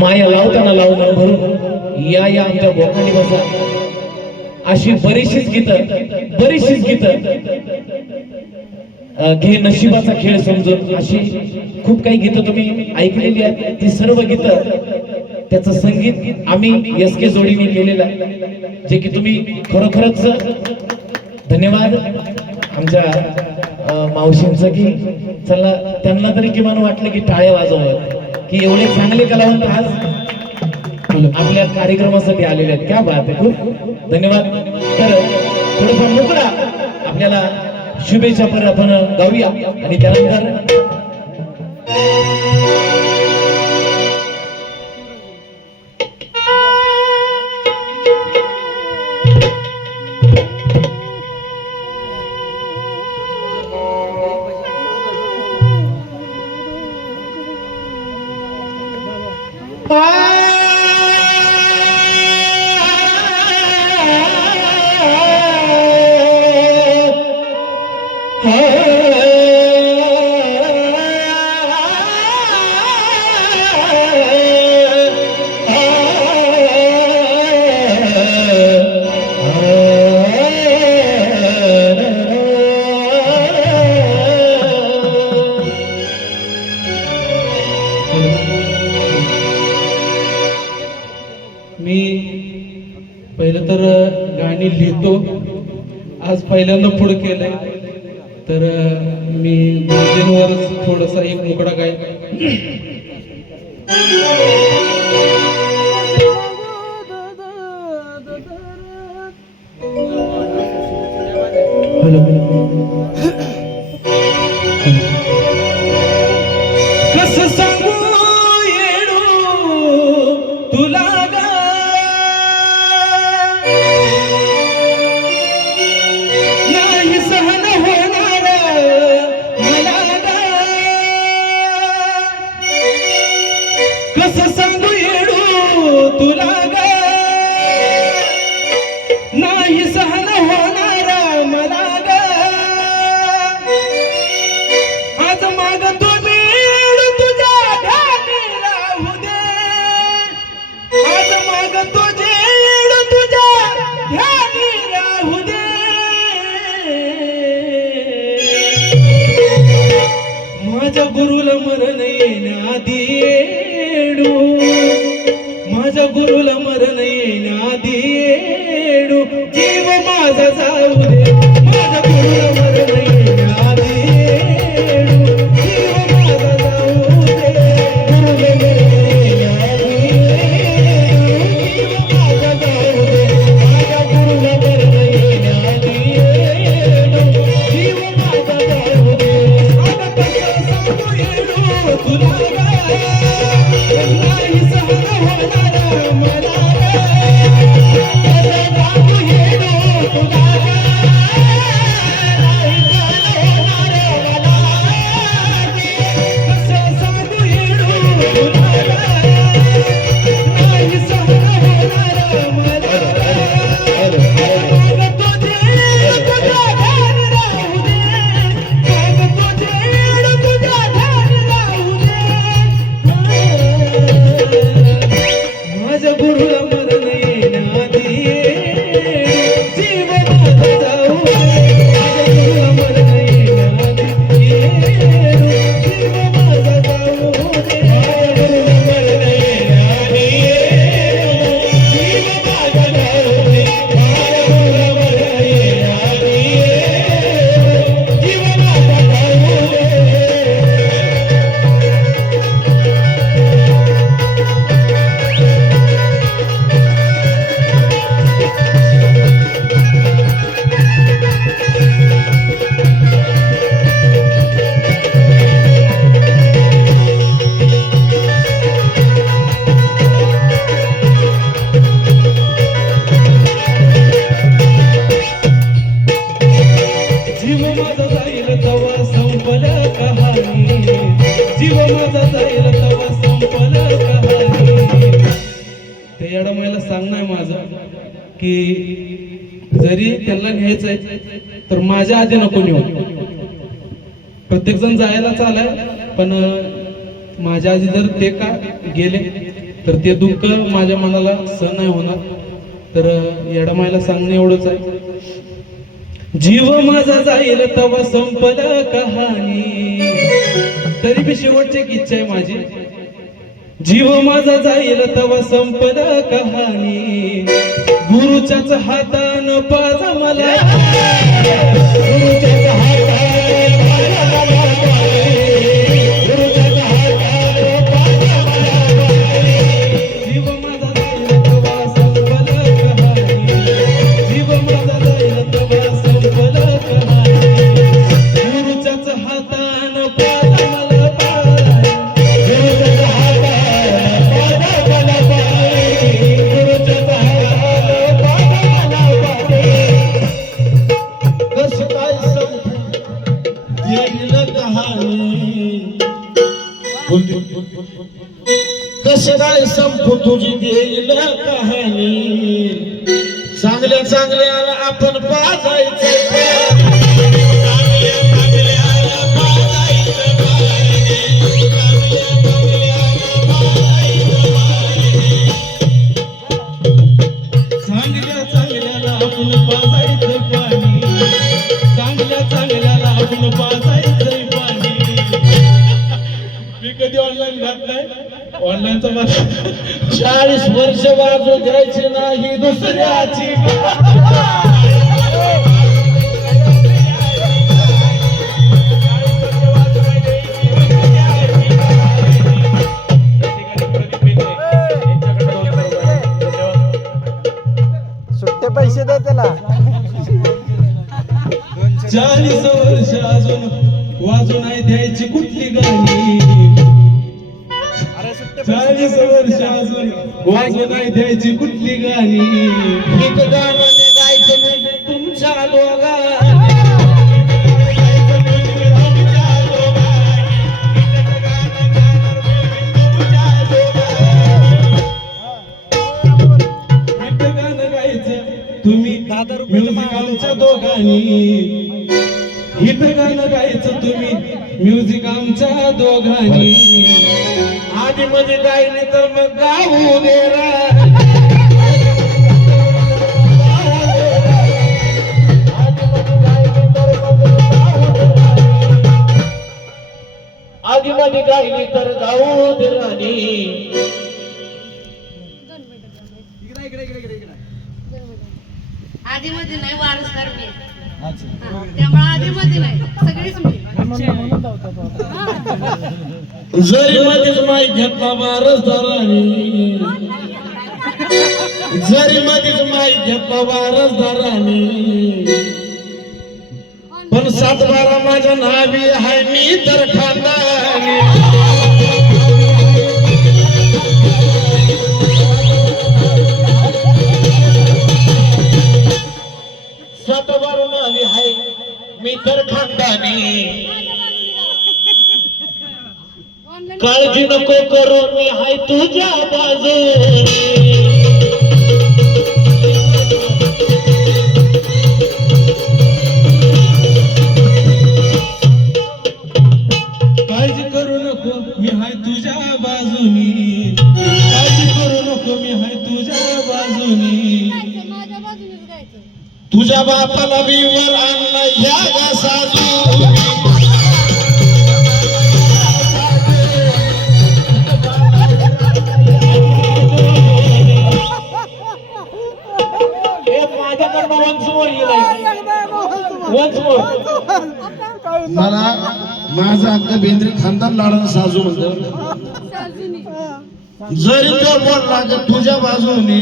माया लावताना लावून भरून या या आमच्या भोकांनी बसा. अशी बरीचशीच गीत बरीचशीच गीत. घे नशिबाचा खेळ समजून. अशी खूप काही गीतं तुम्ही ऐकलेली आहेत. ती सर्व गीतं त्याचं संगीत आम्ही एस के जोडीने केलेलं आहे. जे की तुम्ही खरोखरच धन्यवाद. आमच्या मावशींचं की चला त्यांना तरी किमान वाटलं की टाळ्या वाजवत. की एवढे चांगले कलावंत आज आपल्या कार्यक्रमासाठी आलेले आहेत. क्या बात खूप धन्यवाद. तर थोडंसं मोकळा आपल्याला शुभेच्छा पर आपण गाऊया आणि त्यानंतर गुरुजींवर थोडासा एक मोकळा काय. मरण येणार देडू. जीव माझा जाऊ घ्यायचं न्यायचंय तर माझ्या आधी नको नेऊ. प्रत्येक जण जायला चालाय पण माझ्या आधी जर ते का गेले तर ते दुःख माझ्या मनाला सहन नाही होणार. तर येडमायला सांगणं एवढंच आहे. जीव माझा जाईल तवा संपल कहाणी. तरी बी शेवटची इच्छा आहे माझी. जीव माझा जाईल तवा संपद कहाणी. गुरुच्याच हातान पाजा मला. गुरुच्याच हात चाळीस वर्ष अजून वाजून नाही द्यायची कुठली गाणी चाळीस वर्ष अजून वाजून नाही द्यायची कुठली गाणी गीत गाणं गायचं नाही तुमच्या दोघा तुम्ही म्युझिक आमच्या दोघांनी. गीत गाणं गायचं तुम्ही. म्युझिक आमच्या दोघांनी. आधी मध्ये गायले तर मग गाऊ दे आधी मध्ये गायली तर गाऊ दे राणी. आधी मध्ये नाही वारसदार मी त्यामुळे आधी मध्ये नाही सगळीच मी जरी मध्येच माहीत घेतला जरी मध्येच माहीत घेतला पण सात बारा माझ्या नावी आहे मी तर खानदानी. सात बारा नावी आहे मी तर खानदानी काळजी नको करू मी हाय तुझ्या बाजू बापाला बी वर आणलं ह्या गा साजू हे. मला माझा अक्का बेंद्रे खानदान लाडन साजू म्हणतो साजूनी. जरी तो बोल लागत तुझ्या बाजूनी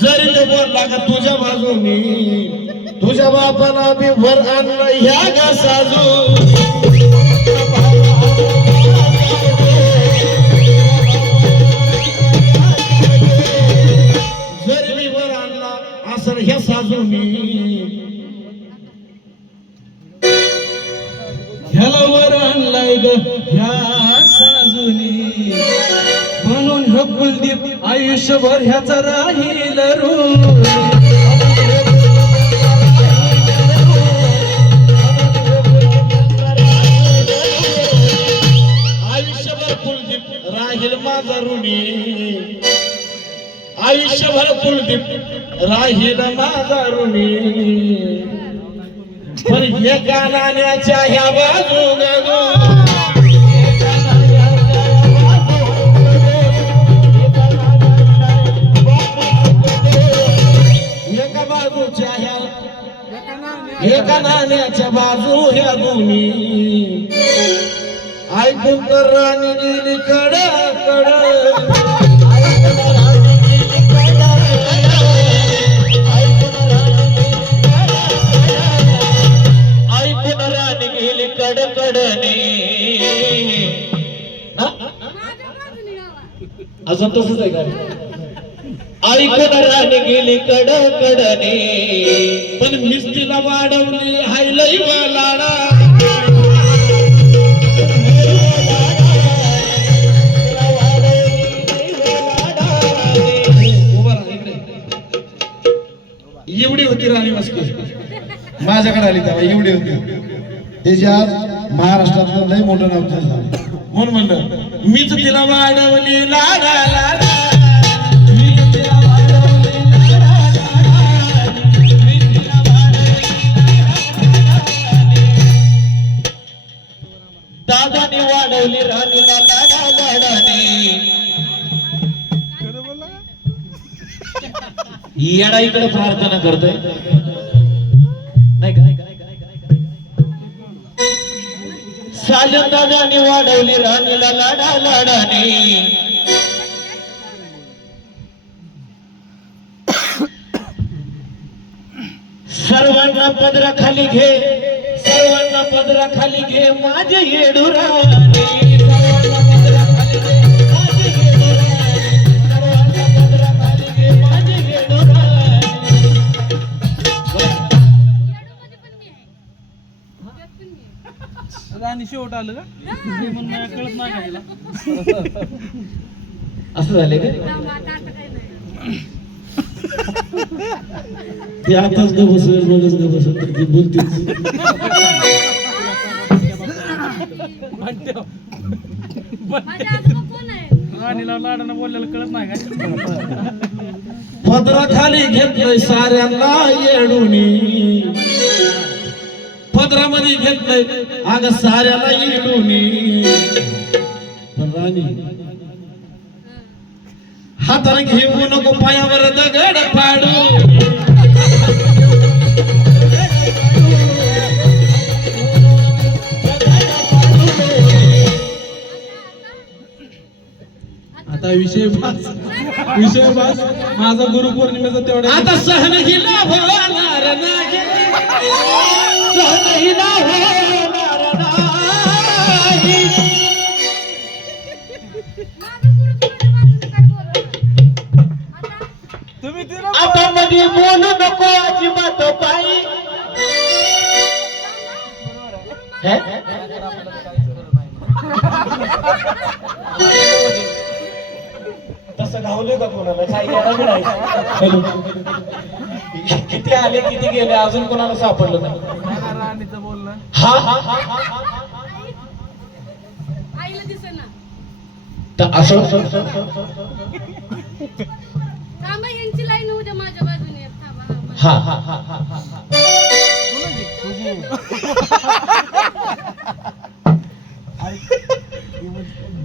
जरी तो बोल लागत तुझ्या बाजूनी तुझ्या बापाला बी वर आणलं ह्या गा साजू जरी मी आणला असं ह्या साजूनी. ह्याला वर आणलाय ग ह्या साजूनी. कुलदीप आयुष्यभर ह्याचा राहील रू. माझा आयुष्यभर कुलदीप राहील माझा ऋणी. पण एका नाण्याच्या ह्या बाजू गाजू एका नाण्याच्या बाजू ह्या दोन्ही ऐकून तर राणी गेली कड कड अजून तसंच आहे का? ऐकून राणी गेली कडकडने पण मिस्तीला वाढवली हाय लई लाडा एवढी होती राणी मस्के माझ्याकडे आली तेव्हा एवढी होती. त्याची आज महाराष्ट्रातलं लय मोठं नाव झालं. म्हणून म्हणलं मीच तिला वाढवली लाडा लाडा. दादाने राणीला लाडा लाडाने येडा इकडे प्रार्थना करतोय. नाही का? साजन दादाने वाढवली राणीला लाडा लाडाने सर्वांना पदरा खाली घे. सर्वांना पदरा खाली घे माझे. आणि शेवट आलं का? म्हणून मला कळत नाही? असं झाले का थांबा, आता आता काही नाही ते आताच ग बसेल मगच ग बसेल तर ती बोलतेच राणीला लाडानं बोललेलं कळत नाही का? पदरा खाली घेतलंय साऱ्यांना येडूनी. पदरामध्ये घेतलंय अग साऱ्याला येडूनी. पण राणी हाताने घेऊ नको पायावर दगड पाडू. आता विषय बास. विषय बास. माझा गुरुपौर्णिमेचा तेवढा आता सहन हिला होणार नाही. सहन हिला होणार आता मध्ये बोलू नको अजिबात हे? तसं घावले का कोणाला काही. हॅलो. किती आले किती गेले अजून कोणाला सापडलं नाही हा हा हा हा, हा तर असं हा, हा हा हा हा हा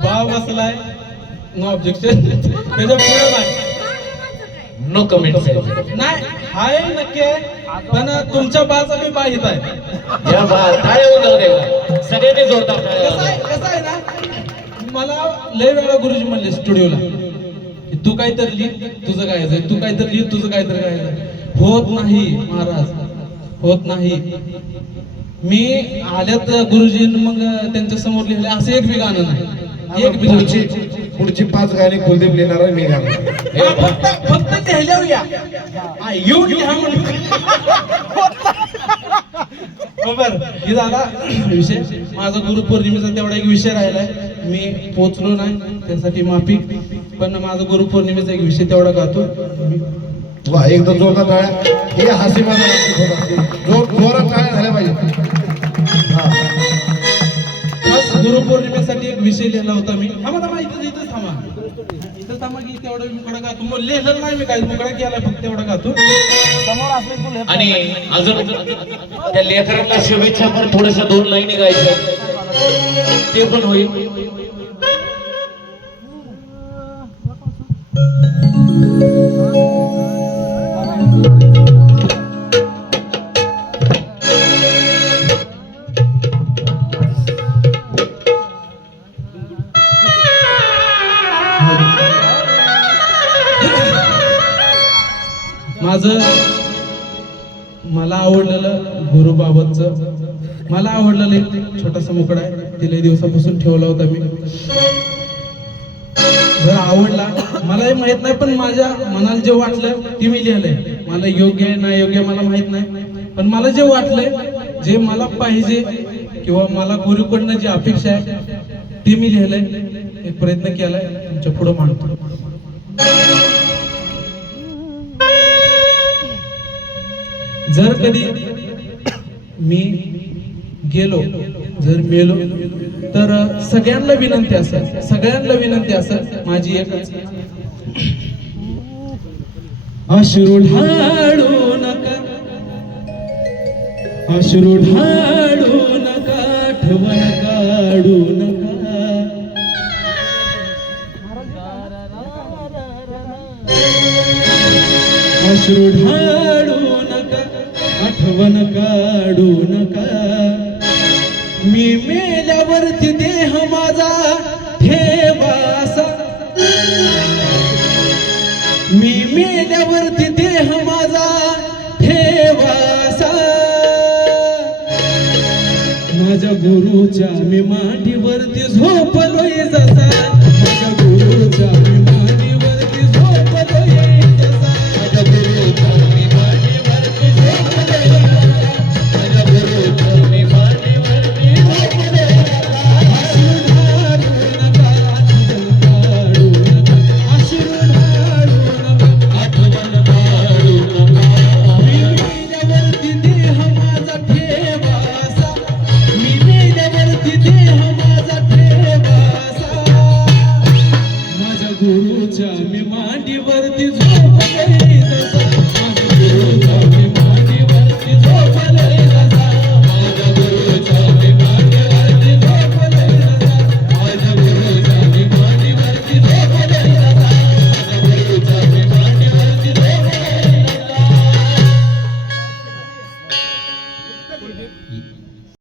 बा बसलाय नो ऑब्जेक्शन त्याच्या पुढे नाही माझं माझं काय नो कमेंट नाही हाय नक्की पण तुमच्या बाचा मी बाहित आहे. या बा काय दे सगळ्यांनी जोरदार कसं आहे ना मला लय वेळा गुरुजी म्हणले स्टुडिओला की तू काहीतरी लिह तुझं काय आहे? तू काहीतरी लिह तुझं काहीतरी काय आहे? होत नाही महाराज. होत नाही. मी आल्यात गुरुजी मग त्यांच्यासमोर लिहिले असं एक बी गाणं नाही. एक बी पुढची पुढची पाच गाणी कुलदीप लिहिणार मी गाणं हा, फक्त फक्त हा, येऊन लिहा म्हणून. हो बर. हे झाला विषय. माझा गुरुपौर्णिमेचा तेवढा एक विषय राहिलाय. मी पोचलो नाही त्यासाठी माफी. पण माझा गुरुपौर्णिमेचा एक विषय तेवढा गातो. वा एकदा जोरदार टाळ्या. हे हसी माझा जोर जोरात टाळ्या झाल्या पाहिजे हा. गुरुपौर्णिमेसाठी एक विषय लिहिला होता मी. थांबा थांबा इथं इथं थांबा. इथं थांबा की तेवढं मुकडा गातो? मग लिहिलं नाही मी काय मुकडा केला फक्त तेवढा गातो. समोर असले आणि अजून त्या लेकरांना शुभेच्छा पण थोडस दोन लाईनी गायच्या ते पण होईल. आवडलेलं मला आवडलेलं एक छोटासा मुकडा आहे. तिला लई दिवसापासून ठेवला होता मी. जर आवडला मलाही माहीत नाही पण माझ्या मनाला जे वाटलं ते मी लिहिलंय. मला योग्य आहे ना योग्य आहे मला माहीत नाही. पण मला जे वाटलंय जे मला पाहिजे किंवा मला गुरुकडनं जी अपेक्षा आहे ते मी लिहिलंय. एक प्रयत्न केलाय तुमच्यापुढे मांडतो. जर कधी मी गेलो जर मेलो तर सगळ्यांना विनंती असेल सगळ्यांना विनंती असेल माझी एक अश्रू ढाळू नका. अश्रू ढाळू नका आठवण काढू नका. अश्रू ढाळू आठवण काढू नका. मी मेल्यावरती देह माझा ठेवासा मी मेल्यावरती देह माझा ठेवासा माझ्या गुरुच्या मी मांडीवरती झोपलोय जसा. माझ्या गुरुच्या मी